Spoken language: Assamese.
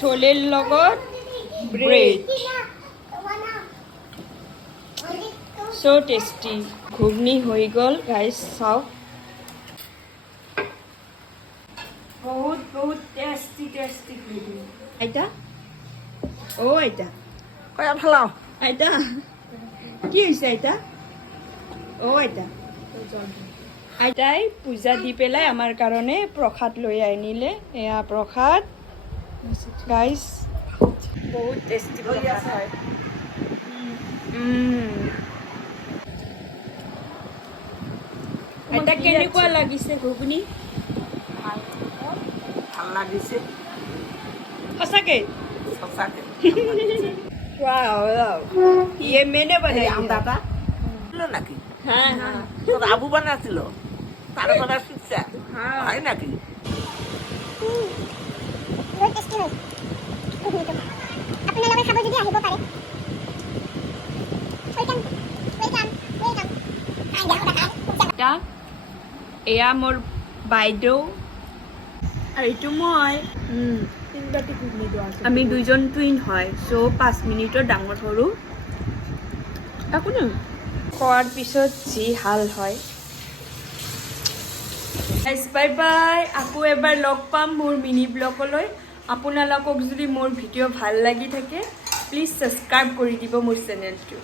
छोलेर লগত ब्रेड so tasty ঘুগনি হৈ গল গাইস চাওক বহুত বহুত টেস্টি টেস্টি ঘুগনি আইতা ও আইতা কয়া ফেলাও আইতা কি হৈছে আইতা ও আইতা আইতাই পূজা দি পেলাই আমাৰ কাৰণে প্ৰসাদ লৈ আনিলে এয়া প্ৰসাদ গাইস বহুত টেস্টি প্ৰসাদ হয় আইতা কেনেকুৱা লাগিছে ঘুগনি ভাল লাগিছে সঁচাকে সঁচাকে वाओ ये मैंने बनाया আমদাটা ছিল নাকি हाँ हाँ তোর আবু বানাছিল তারপরে শিখছে হ্যাঁ। হয় নাকি বহুত টেস্টি হয় আপোনালোকে খাব যদি আহিব পাৰে ওয়েলকাম এটা এয়া মোৰ বাইদেউ আৰু এইটো মই আমি দুইজন টুইন হয় চ' 5 মিনিটৰ ডাঙৰ সৰু একো নহয় খোৱাৰ পিছত যি হাল হয় বাই বাই আকৌ এবাৰ লগ পাম মোৰ মিনি ব্লগলৈ আপোনালোকক যদি মোৰ ভিডিঅ' ভাল লাগি থাকে প্লিজ ছাবস্ক্ৰাইব কৰি দিব মোৰ চেনেলটো